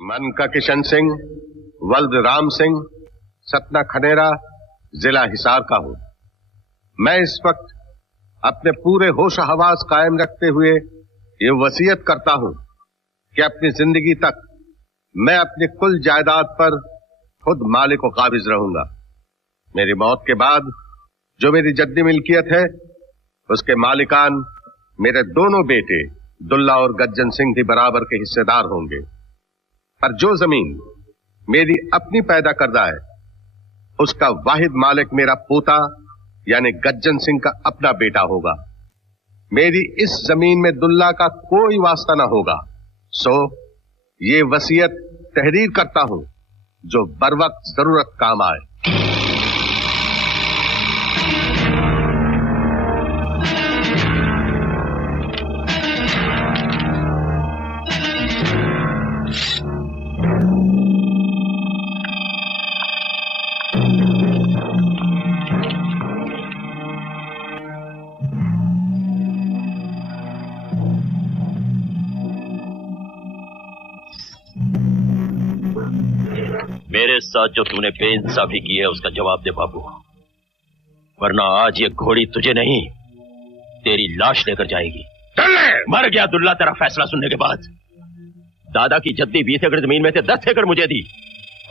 मन का किशन सिंह, वल्द राम सिंह, सतना खनेरा, जिला हिसार का हूं। मैं इस वक्त अपने पूरे होश हवास कायम रखते हुए ये वसीयत करता हूं कि अपनी जिंदगी तक मैं अपनी कुल जायदाद पर खुद मालिक व काबिज रहूंगा। मेरी मौत के बाद जो मेरी जद्दी मिल्कियत है उसके मालिकान मेरे दोनों बेटे दुल्ला और गज्जन सिंह भी बराबर के हिस्सेदार होंगे। पर जो जमीन मेरी अपनी पैदा करदा है उसका वाहिद मालिक मेरा पोता यानी गज्जन सिंह का अपना बेटा होगा। मेरी इस जमीन में दुल्ला का कोई वास्ता ना होगा। सो ये वसीयत तहरीर करता हूं जो बरवक्त जरूरत काम आए। मेरे साथ जो तूने बेइंसाफी की है उसका जवाब दे बाबू, वरना आज ये घोड़ी तुझे नहीं तेरी लाश लेकर जाएगी। मर गया दुल्ला तेरा फैसला सुनने के बाद। दादा की जद्दी 20 एकड़ जमीन में से 10 एकड़ मुझे दी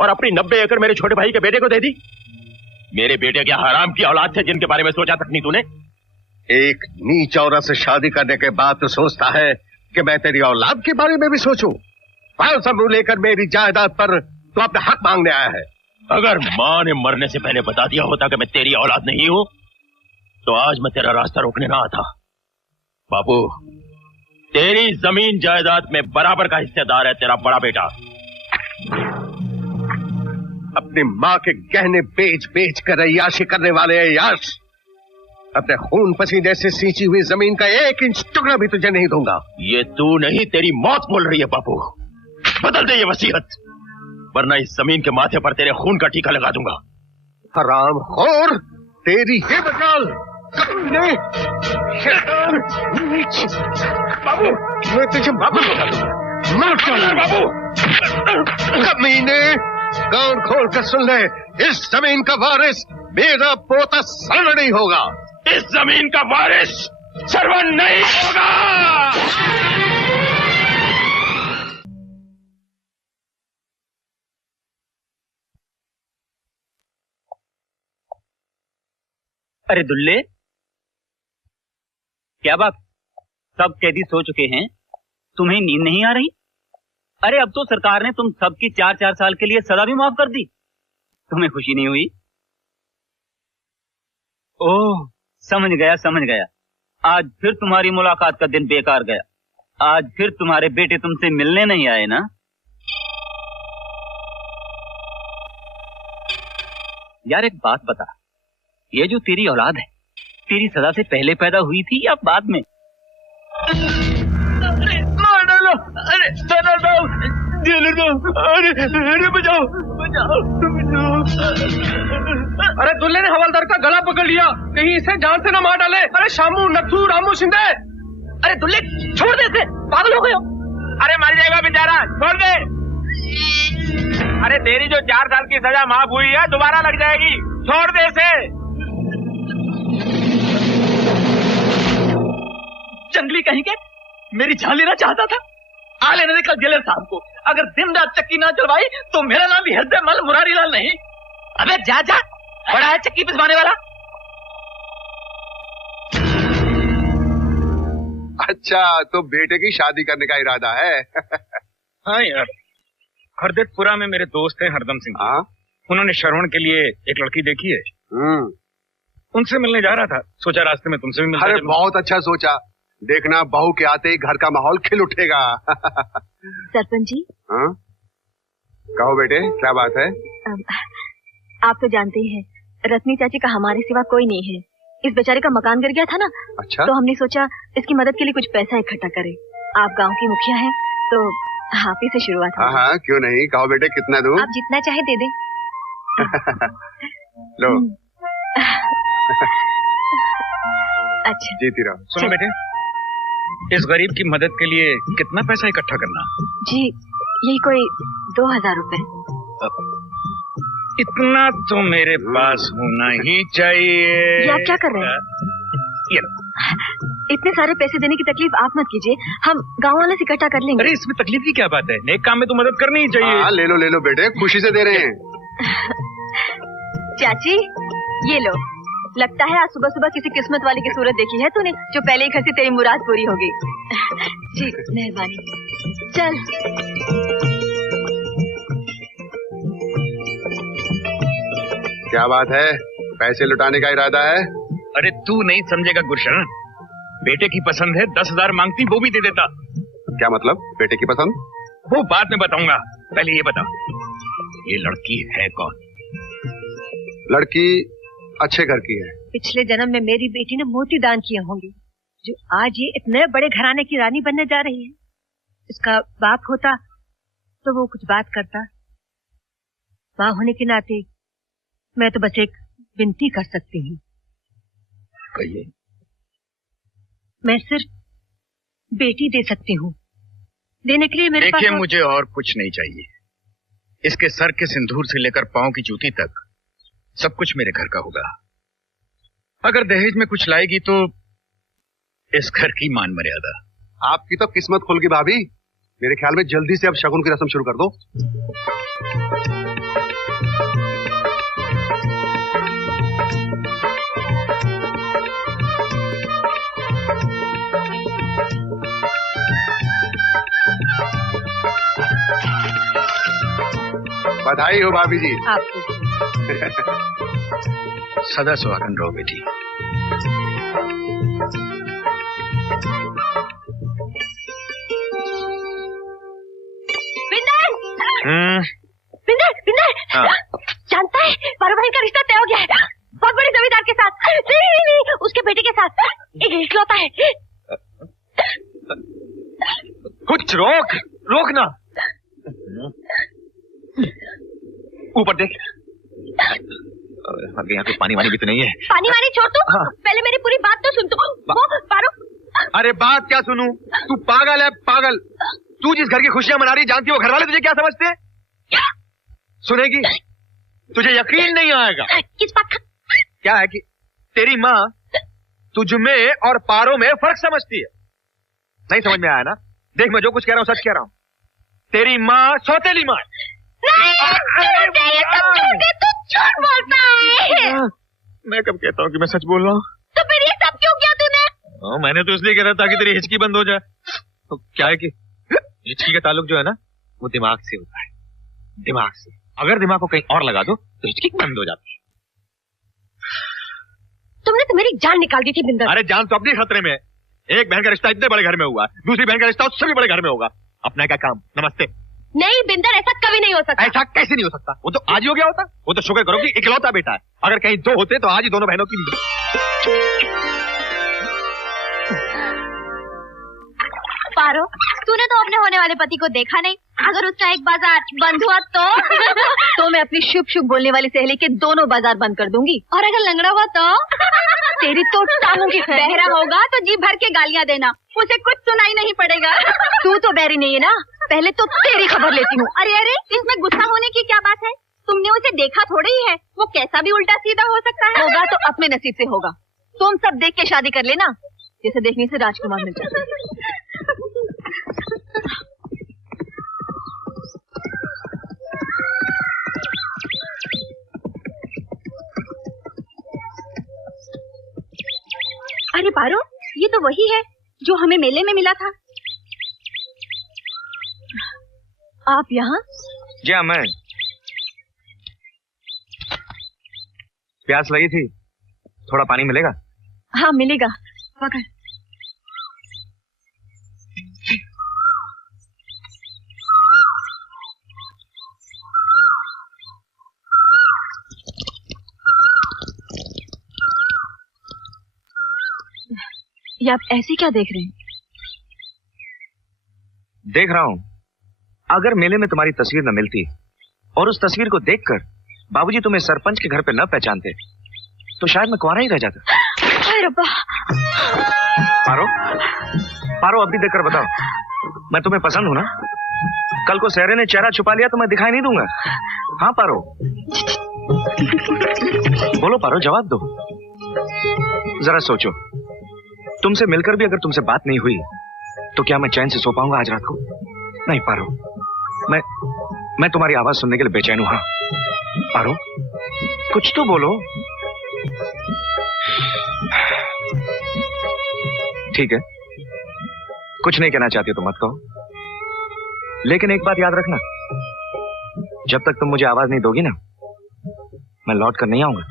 और अपनी 90 एकड़ मेरे छोटे भाई के बेटे को दे दी। मेरे बेटे क्या हराम की औलाद थे जिनके बारे में सोचा तक नहीं तूने? एक नीच औरत से शादी करने के बाद तो सोचता है कि मैं तेरी औलाद के बारे में भी सोचूं। सबूत लेकर मेरी जायदाद पर तो अपना हक मांगने आया है। अगर मां ने मरने से पहले बता दिया होता कि मैं तेरी औलाद नहीं हूं तो आज मैं तेरा रास्ता रोकने ना आता। बाबू, तेरी जमीन जायदाद में बराबर का हिस्सेदार है तेरा बड़ा बेटा। अपनी मां के गहने बेच बेच कर अय्याशी करने वाले अय्याश, अपने खून पसीने से सींची हुई जमीन का 1 इंच टुकड़ा भी तुझे नहीं दूंगा। ये तू नहीं तेरी मौत बोल रही है बाबू। बदल दे ये वसीयत, वरना इस जमीन के माथे पर तेरे खून का टीका लगा दूंगा। हराम खोर, तेरी ये बचाल बाबू, मैं तुझे बाबू बाबू कमीने, कान खोल कर सुन ले, इस जमीन का वारिस मेरा पोता सर्व नहीं होगा। इस जमीन का वारिस सरवन नहीं होगा। अरे दुल्ले, क्या बात? सब कैदी सो चुके हैं, तुम्हें नींद नहीं आ रही? अरे अब तो सरकार ने तुम सबकी 4-4 साल के लिए सजा भी माफ कर दी। तुम्हें खुशी नहीं हुई? ओह, समझ गया। आज फिर तुम्हारी मुलाकात का दिन बेकार गया। आज फिर तुम्हारे बेटे तुमसे मिलने नहीं आए ना? यार एक बात बता, ये जो तेरी औलाद है तेरी सजा से पहले पैदा हुई थी या बाद में? अरे मार डालो, अरे बचाओ। अरे दुल्ले ने हवलदार का गला पकड़ लिया, कहीं इसे जान से न मार डाले। अरे शामू, नथू, रामू, शिंदे। अरे दुल्ले छोड़ दे इसे, पागल हो गए हो? अरे मर जाएगा बेचारा, छोड़ दे। अरे तेरी जो 4 साल की सजा माफ हुई है दोबारा लग जाएगी, छोड़ दे इसे। जंगली कहीं के मेरी जान लेना चाहता था। आ लेने दे कल जेलर साहब को। अगर दिन रात चक्की ना चलवाई तो मेरा नाम भी हृदय मल मुरारी लाल नहीं। अबे जा जा, बड़ा है चक्की पिसवाने वाला। अच्छा, तो बेटे की शादी करने का इरादा है? हाँ यार, हरदतपुरा में मेरे दोस्त हैं हरदम सिंह। हाँ, उन्होंने श्रवण के लिए एक लड़की देखी है। उनसे मिलने जा रहा था, सोचा रास्ते में तुमसे भी मिलता। अरे बहुत अच्छा सोचा। देखना बहू के आते ही घर का माहौल खिल उठेगा। सरपंच जी। हाँ, कहो बेटे, क्या बात है? आप तो जानते ही हैं रत्नी चाची का हमारे सिवा कोई नहीं है। इस बेचारे का मकान गिर गया था ना। अच्छा, तो हमने सोचा इसकी मदद के लिए कुछ पैसा इकट्ठा करें। आप गांव की मुखिया हैं तो आप ही से शुरुआत। हाँ, क्यों नहीं। कहो बेटे, कितना दूं? आप जितना चाहे दे दें। लो। अच्छा, जीती रहो। सुनो बेटे, इस गरीब की मदद के लिए कितना पैसा इकट्ठा करना? जी यही कोई 2000 रुपए। इतना तो मेरे पास होना ही चाहिए। ये आप क्या कर रहे हैं? ये इतने सारे पैसे देने की तकलीफ आप मत कीजिए, हम गाँव वाले से इकट्ठा कर लेंगे। अरे इसमें तकलीफ की क्या बात है, नेक काम में तो मदद करनी ही चाहिए। हाँ, ले लो बेटे, खुशी से दे रहे हैं। चाची ये लो, लगता है आज सुबह सुबह किसी किस्मत वाली की सूरत देखी है तूने, जो पहले ही घर से तेरी मुराद पूरी होगी। जी मेहरबानी। चल क्या बात है, पैसे लुटाने का इरादा है? अरे तू नहीं समझेगा गुरशरण, बेटे की पसंद है, 10,000 मांगती वो भी दे देता। क्या मतलब, बेटे की पसंद? वो बाद में बताऊंगा, पहले ये बता, ये लड़की है कौन? लड़की अच्छे घर की है। पिछले जन्म में मेरी बेटी ने मोती दान किए होंगे, जो आज ये इतने बड़े घराने की रानी बनने जा रही है। इसका बाप होता तो वो कुछ बात करता। माँ होने के नाते मैं तो बस एक विनती कर सकती हूँ। कहिए। मैं सिर्फ बेटी दे सकती हूँ, देने के लिए मेरे पास। देखिए, मुझे और कुछ नहीं चाहिए। इसके सर के सिंदूर से लेकर पांव की जूती तक सब कुछ मेरे घर का होगा। अगर दहेज में कुछ लाएगी तो इस घर की मान मर्यादा। आपकी तो किस्मत खुल गई भाभी। मेरे ख्याल में जल्दी से अब शगुन की रस्म शुरू कर दो। बधाई हो भाभी जी। आपको सदा सुहागन रहो बेटी। बिंदर हाँ। जानता है पारो बहन का रिश्ता तय हो गया है, बहुत बड़े जमींदार के साथ। नहीं, उसके बेटे के साथ, एक इकलौता है। कुछ रोक ना। ऊपर देख, अरे यहाँ पे पानी वानी भी तो नहीं है। पानी वानी छोड़ तू, हाँ। पहले मेरी पूरी बात तो सुन तू। वो पारो। अरे बात क्या सुनूं, तू पागल है पागल। तू जिस घर की खुशियां मना रही जानती है वो घर वाले तुझे क्या समझते हैं? सुनेगी, तुझे यकीन नहीं आएगा। किस बात का? क्या है कि तेरी माँ तुझ में और पारो में फर्क समझती है। नहीं समझ में आया ना? देख, मैं जो कुछ कह रहा हूँ सच कह रहा हूँ। तेरी माँ सौतेली माँ। तू झूठ बोलता है। मैं कब कहता हूँ कि मैं सच बोल रहा हूँ? तो फिर ये सब क्यों किया तूने? मैंने तो इसलिए कह रहा ताकि तेरी हिचकी बंद हो जाए। तो क्या है कि हिचकी का ताल्लुक जो है ना, वो दिमाग से होता है। दिमाग से अगर दिमाग को कहीं और लगा दो तो हिचकी बंद हो जाती है। तुमने तो मेरी जान निकाल दी थी बिंदर। अरे जान तो अपनी खतरे में है। एक बहन का रिश्ता इतने बड़े घर में हुआ, दूसरी बहन का रिश्ता उससे भी बड़े घर में होगा। अपना क्या काम। नमस्ते। नहीं बिंदर, ऐसा कभी नहीं हो सकता। ऐसा कैसे नहीं हो सकता? वो तो आज ही हो गया होता। वो तो शुक्र करो कि इकलौता बेटा है। अगर कहीं दो होते तो आज ही दोनों बहनों की। पारो, तूने तो अपने होने वाले पति को देखा नहीं। अगर उसका एक बाजार बंद हुआ तो मैं अपनी शुभ शुभ बोलने वाली सहेली के दोनों बाजार बंद कर दूंगी। और अगर लंगड़ा हुआ तो तेरी तो टांगों की। बहरा होगा तो जी भर के गालियां देना, उसे कुछ सुनाई नहीं पड़ेगा। तू तो बहरी नहीं है ना, पहले तो तेरी खबर लेती हूँ। अरे इसमें गुस्सा होने की क्या बात है? तुमने उसे देखा थोड़ी ही है, वो कैसा भी उल्टा सीधा हो सकता है। होगा तो अपने नसीब से होगा। तुम सब देख के शादी कर लेना, जैसे देखने से राजकुमार मिल जाते हैं। अरे पारो, ये तो वही है जो हमें मेले में मिला था। आप यहाँ? जी हाँ, मैं। प्यास लगी थी, थोड़ा पानी मिलेगा? हाँ मिलेगा, पकड़। ये आप ऐसे क्या देख रहे हैं? देख रहा हूँ, अगर मेले में तुम्हारी तस्वीर न मिलती और उस तस्वीर को देखकर बाबूजी तुम्हें सरपंच के घर पे न पहचानते तो शायद मैं कुंवारा ही रह जाता। हाय रब्बा। पारो, पारो, अभी देखकर बताओ, मैं तुम्हें पसंद हूं ना? कल को सहरे ने चेहरा छुपा लिया तो मैं दिखाई नहीं दूंगा। हाँ पारो, बोलो पारो, जवाब दो। जरा सोचो, तुमसे मिलकर भी अगर तुमसे बात नहीं हुई तो क्या मैं चैन से सो पाऊंगा आज रात को? नहीं पारो, मैं तुम्हारी आवाज सुनने के लिए बेचैन हूं। हाँ पारो, कुछ तो बोलो। ठीक है, कुछ नहीं कहना चाहती तो मत कहो, लेकिन एक बात याद रखना, जब तक तुम मुझे आवाज नहीं दोगी ना, मैं लौट कर नहीं आऊंगा।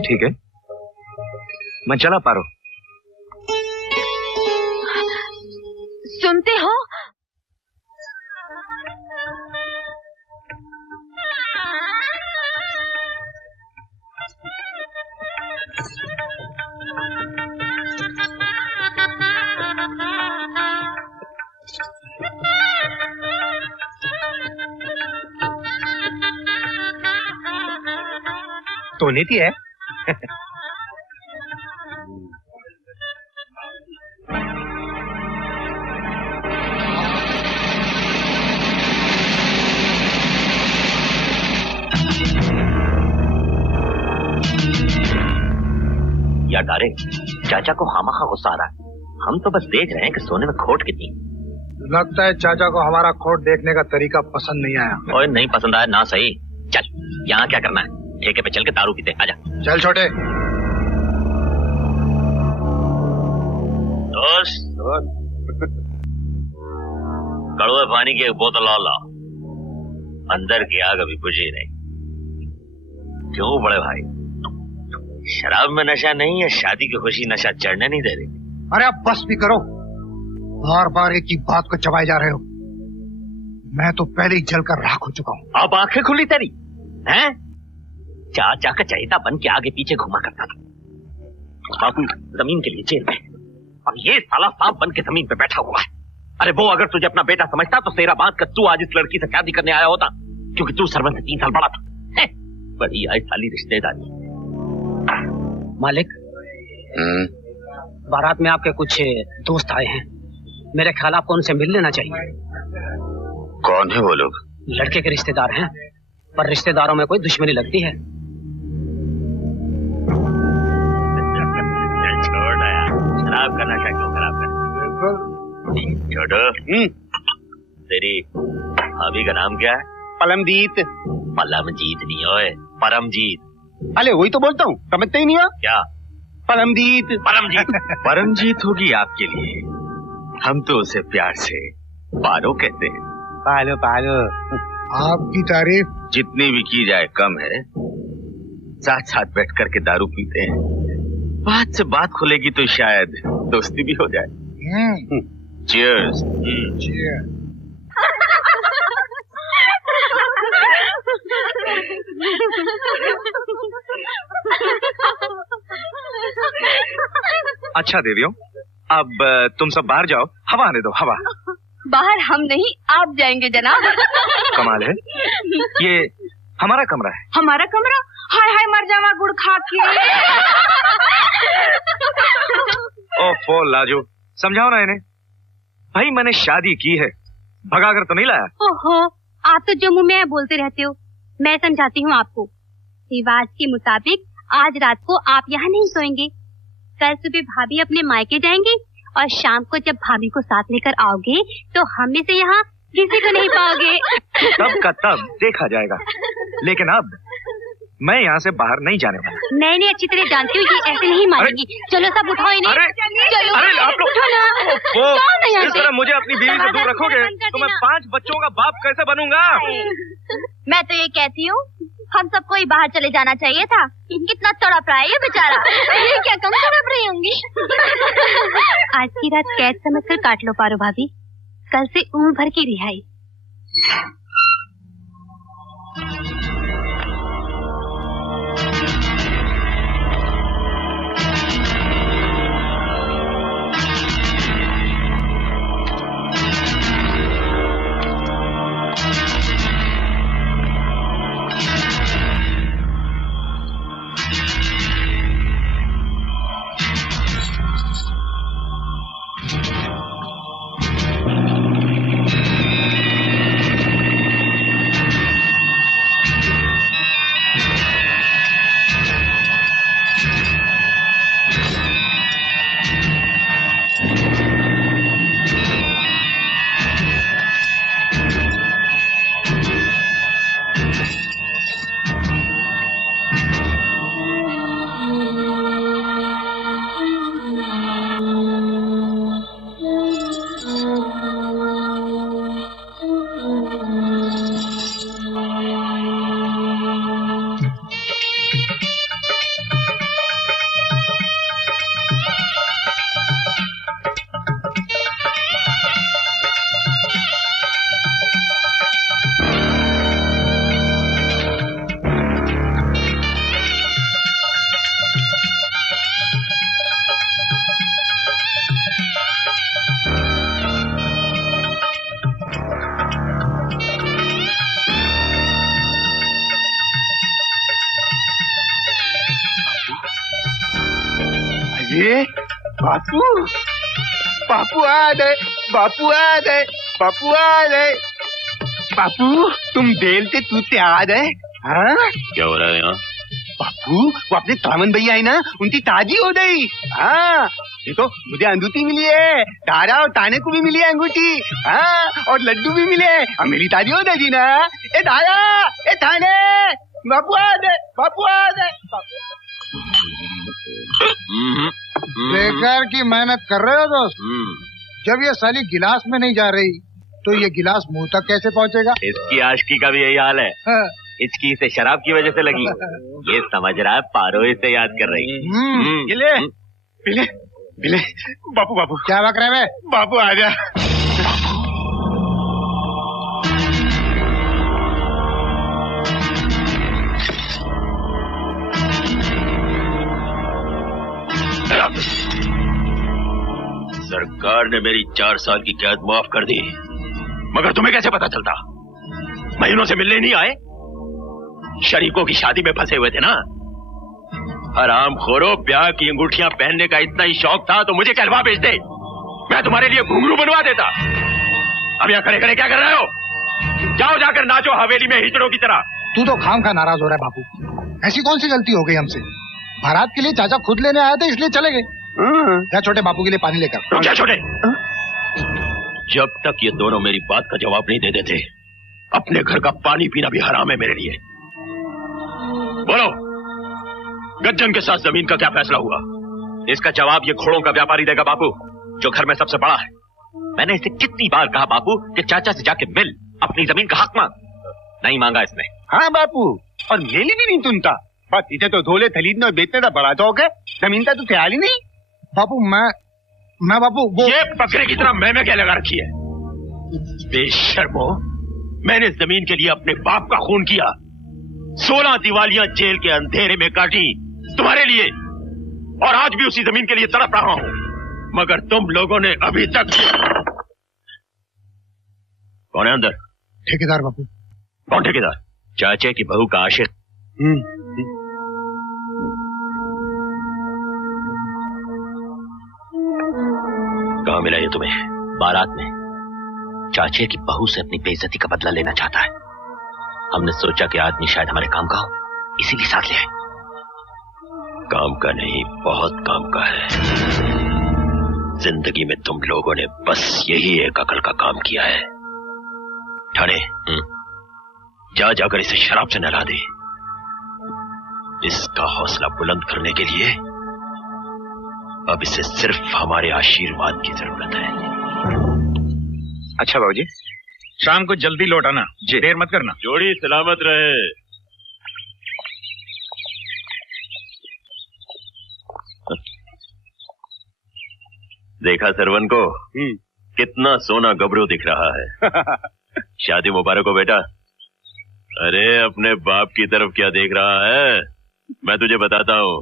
ठीक है, मैं चला पारो। सुनते हो? तो नीति है। या डारे, चाचा को खामखा गुस्सा आ रहा है। हम तो बस देख रहे हैं कि सोने में खोट कितनी। लगता है चाचा को हमारा खोट देखने का तरीका पसंद नहीं आया। ओए नहीं पसंद आया ना सही। चल, यहाँ क्या करना है? ठेके पे चल के दारू पीते। आजा। चल छोटे। दोस्त, कड़वे पानी की एक बोतल और लाओ। अंदर की आग अभी बुझी नहीं। क्यों बड़े भाई, शराब में नशा नहीं है? शादी की खुशी नशा चढ़ने नहीं दे रही। अरे अब बस भी करो, बार बार एक ही बात को चबाए जा रहे हो। मैं तो पहले ही जलकर राख हो चुका हूँ। अब आंखें खुली तेरी हैं? चाचा का चहेता बन के आगे पीछे घुमा करता था, बापू जमीन के लिए जेल में, और ये साला सांप बन के जमीन पे बैठा हुआ है। अरे वो अगर तुझे अपना बेटा समझता तो सेरा बांध कर तू आज इस लड़की से शादी करने आया होता, क्योंकि तू सरवन से 3 साल बड़ा था। बड़ी आई साली रिश्तेदारी। मालिक, बारात में आपके कुछ दोस्त आए हैं, मेरे ख्याल आपको उनसे मिल लेना चाहिए। कौन है वो लोग? लड़के के रिश्तेदार हैं, पर रिश्तेदारों में कोई दुश्मनी लगती है। छोड़ यार, शराब का नशा क्यों खराब कर? छोड़ो। तेरी भाभी का नाम क्या है? पलमजीत। पलमजीत नहीं होए, परमजीत। अरे वही तो बोलता हूँ, समझते ही नहीं हो क्या? परमजीत। परमजीत। परमजीत होगी आपके लिए, हम तो उसे प्यार से पारो कहते हैं। पालो पालो। आपकी तारीफ जितनी भी की जाए कम है। साथ साथ बैठ करके दारू पीते हैं, बात से बात खुलेगी तो शायद दोस्ती भी हो जाए। चीयर्स। अच्छा देवियों, अब तुम सब बाहर जाओ, हवा आने दो, हवा। बाहर हम नहीं, आप जाएंगे जनाब। कमाल है, ये हमारा कमरा है। हमारा कमरा? हाय हाय मर जावा गुड़ खा के। ओफो लाजो, समझाओ ना इन्हें। भाई मैंने शादी की है, भगा कर तो नहीं लाया। ओहो, आप तो जो मुंह में बोलते रहते हो। मैं समझाती हूँ आपको। रिवाज के मुताबिक आज रात को आप यहाँ नहीं सोएंगे। कल सुबह भाभी अपने मायके जाएंगी और शाम को जब भाभी को साथ लेकर आओगे तो हम में से यहाँ किसी को नहीं पाओगे। तब का तब देखा जाएगा, लेकिन अब मैं यहाँ से बाहर नहीं जाने वाला। मैं नहीं अच्छी तरह जानती हूँ ये ऐसे नहीं मानेगी। चलो सब उठाओ इन्हें। चलो, अरे आप लोग उठो ना। इस तरह मुझे अपनी बीवी से दूर रखोगे तो मैं 5 बच्चों का बाप कैसे बनूंगा? मैं तो ये कहती हूँ हम सबको ही बाहर चले जाना चाहिए था। कितना तड़प रहा है ये बेचारा। ये क्या कम तड़प रही होंगी? आज की रात कैद समझकर काट लो पारो भाभी, कल से उम्र भर की रिहाई। बापू बापू आ गए, बापू आ गए, बापू आ गए। बापू तुम बेल से तूते आ गए। हाँ क्या हो रहा है यहाँ? बापू वो अपने कामन भैया है ना, उनकी ताजी हो गई। हाँ देखो मुझे अंगूठी मिली है, तारा और ताने को भी मिली है अंगूठी। हाँ और लड्डू भी मिले। और मेरी ताजी हो जाएगी ना। ए तारा, ए थाने, बापू आ गए, बापू आ गए। बेकार की मेहनत कर रहे हो दोस्त। जब ये साली गिलास में नहीं जा रही तो ये गिलास मुंह तक कैसे पहुंचेगा? इसकी आशिकी का भी यही हाल है। हाँ। इसकी इसे शराब की वजह से लगी। ये समझ रहा है पारो इसे याद कर रही। ये ले, बिले, बिले, बापू बापू क्या बक रहे हैं? बापू आ जा। सरकार ने मेरी 4 साल की कैद माफ कर दी, मगर तुम्हें कैसे पता चलता? महीनों से मिलने नहीं आए? शरीकों की शादी में फंसे हुए थे ना। हराम खोरो, ब्याह की अंगूठियां पहनने का इतना ही शौक था तो मुझे कहलवा भेज दे, मैं तुम्हारे लिए घुंघरू बनवा देता। अब यहाँ खड़े खड़े क्या कर रहे हो? जाओ जाकर नाचो हवेली में हिजड़ों की तरह। तू तो खाम खा नाराज हो रहा है बापू। ऐसी कौन सी गलती हो गई हमसे? बारात के लिए चाचा खुद लेने आए थे इसलिए चले गए। या छोटे बापू के लिए पानी लेकर। क्या छोटे? जब तक ये दोनों मेरी बात का जवाब नहीं दे देते, अपने घर का पानी पीना भी हराम है मेरे लिए। बोलो, गज्जन के साथ जमीन का क्या फैसला हुआ? इसका जवाब ये घोड़ों का व्यापारी देगा बापू, जो घर में सबसे बड़ा है। मैंने इसे कितनी बार कहा बापू कि चाचा से जाके मिल, अपनी जमीन का हक मांग। नहीं मांगा इसने। हाँ बापू, और मेली भी नहीं सुनता। बस इसे तो धोले खरीदने और बेचने का बड़ा शौक है, जमीन का तो ख्याल ही नहीं। बापू मैं बापू वो ये बकरे की तरह मैं क्या लगा रखी है? बेशर्मो, मैंने जमीन के लिए अपने बाप का खून किया, 16 दिवालियां जेल के अंधेरे में काटी तुम्हारे लिए, और आज भी उसी जमीन के लिए तड़प रहा हूं, मगर तुम लोगों ने अभी तक। कौन है अंदर? ठेकेदार बापू। कौन ठेकेदार? चाचे की बहू का आशिक। कहाँ मिला ये तुम्हें? बारात में। चाचे की बहू से अपनी बेइज्जती का बदला लेना चाहता है। हमने सोचा कि आदमी शायद हमारे काम का हो, इसीलिए साथ ले आए। काम का नहीं, बहुत काम का है। जिंदगी में तुम लोगों ने बस यही एक अकल का काम किया है। ठाणे, जा जाकर इसे शराब से नहला दे। इसका हौसला बुलंद करने के लिए अब इसे सिर्फ हमारे आशीर्वाद की जरूरत है। अच्छा बाबूजी, शाम को जल्दी लौट आना, देर मत करना। जोड़ी सलामत रहे। देखा सरवन को? कितना सोना गबरू दिख रहा है। शादी मुबारक हो बेटा। अरे अपने बाप की तरफ क्या देख रहा है? मैं तुझे बताता हूँ,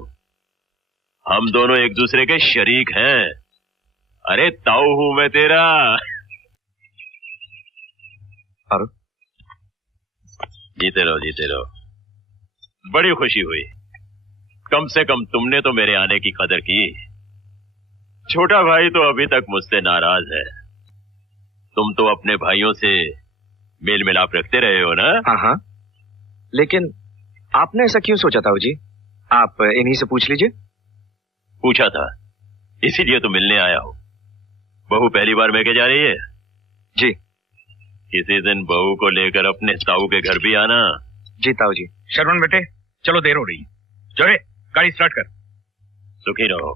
हम दोनों एक दूसरे के शरीक हैं। अरे ताऊ हूं मैं तेरा। जीते रहो, जीते रहो। बड़ी खुशी हुई, कम से कम तुमने तो मेरे आने की कदर की। छोटा भाई तो अभी तक मुझसे नाराज है। तुम तो अपने भाइयों से मेल मिलाप रखते रहे हो ना? हाँ, लेकिन आपने ऐसा क्यों सोचा ताऊ जी? आप इन्हीं से पूछ लीजिए। पूछा था, इसीलिए तो मिलने आया हूँ। बहू पहली बार मैके जा रही है? जी। किसी दिन बहू को लेकर अपने ताऊ के घर भी आना। जी ताऊ जी। शरवण बेटे, चलो देर हो रही है। जोरे, गाड़ी स्टार्ट कर। सुखी रहो।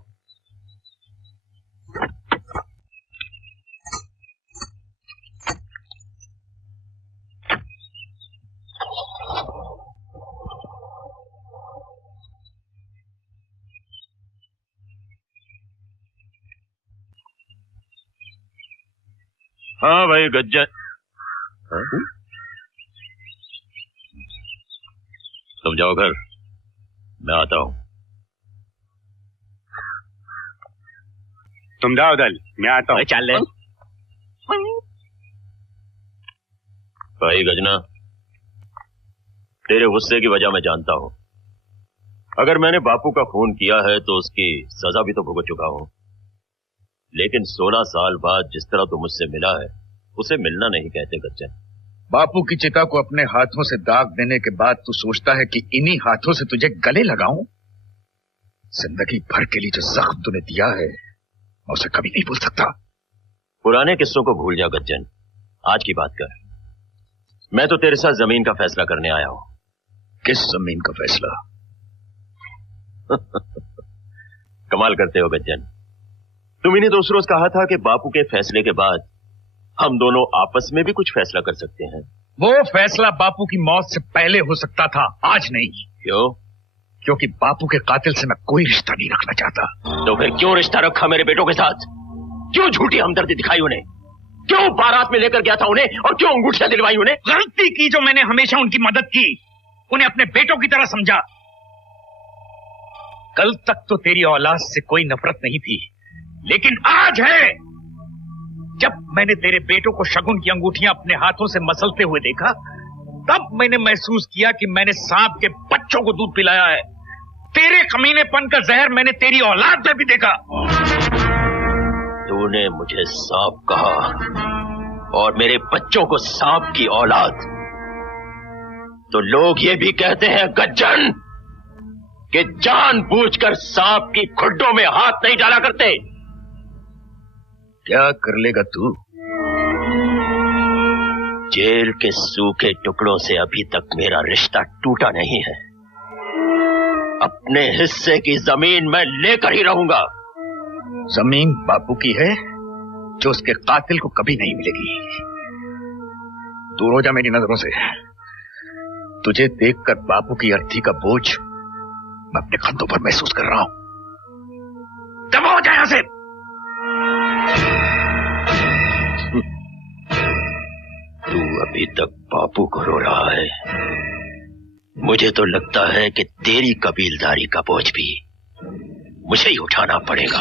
हाँ भाई गज्जन। तुम जाओ घर, मैं आता हूँ। तुम जाओ दल, मैं आता हूँ। चल ले। भाई गजना, तेरे गुस्से की वजह मैं जानता हूँ। अगर मैंने बापू का खून किया है तो उसकी सजा भी तो भुगत चुका हूँ। लेकिन 16 साल बाद जिस तरह तू मुझसे मिला है उसे मिलना नहीं कहते गज्जन। बापू की चिता को अपने हाथों से दाग देने के बाद तू सोचता है कि इन्हीं हाथों से तुझे गले लगाऊं? जिंदगी भर के लिए जो जख्म तूने दिया है मैं उसे कभी नहीं भूल सकता। पुराने किस्सों को भूल जा गज्जन, आज की बात कर। मैं तो तेरे साथ जमीन का फैसला करने आया हूं। किस जमीन का फैसला? कमाल करते हो गज्जन। तुम इन्हीं दोस्त रोज कहा था कि बापू के फैसले के बाद हम दोनों आपस में भी कुछ फैसला कर सकते हैं। वो फैसला बापू की मौत से पहले हो सकता था, आज नहीं। क्यों? क्योंकि बापू के कातिल से मैं कोई रिश्ता नहीं रखना चाहता। तो फिर क्यों रिश्ता रखा मेरे बेटों के साथ? क्यों झूठी हमदर्दी दिखाई उन्हें? क्यों बारात में लेकर गया था उन्हें और क्यों अंगूठियां दिलवाई उन्हें? गलती की जो मैंने हमेशा उनकी मदद की, उन्हें अपने बेटों की तरह समझा। कल तक तो तेरी औलाद से कोई नफरत नहीं थी, लेकिन आज है। जब मैंने तेरे बेटों को शगुन की अंगूठियां अपने हाथों से मसलते हुए देखा, तब मैंने महसूस किया कि मैंने सांप के बच्चों को दूध पिलाया है। तेरे कमीनेपन का जहर मैंने तेरी औलाद में भी देखा। तूने मुझे सांप कहा और मेरे बच्चों को सांप की औलाद, तो लोग ये भी कहते हैं गज्जन कि जानबूझकर सांप की खुड्डों में हाथ नहीं डाला करते। क्या कर लेगा तू? जेल के सूखे टुकड़ों से अभी तक मेरा रिश्ता टूटा नहीं है। अपने हिस्से की जमीन मैं लेकर ही रहूंगा। जमीन बापू की है जो उसके कातिल को कभी नहीं मिलेगी। दूर हो जा मेरी नजरों से। तुझे देखकर बापू की अर्थी का बोझ मैं अपने कंधों पर महसूस कर रहा हूं। दबा हो जाए यहां से। तू अभी तक बापू को रो रहा है। मुझे तो लगता है कि तेरी कबीलदारी का बोझ भी मुझे ही उठाना पड़ेगा।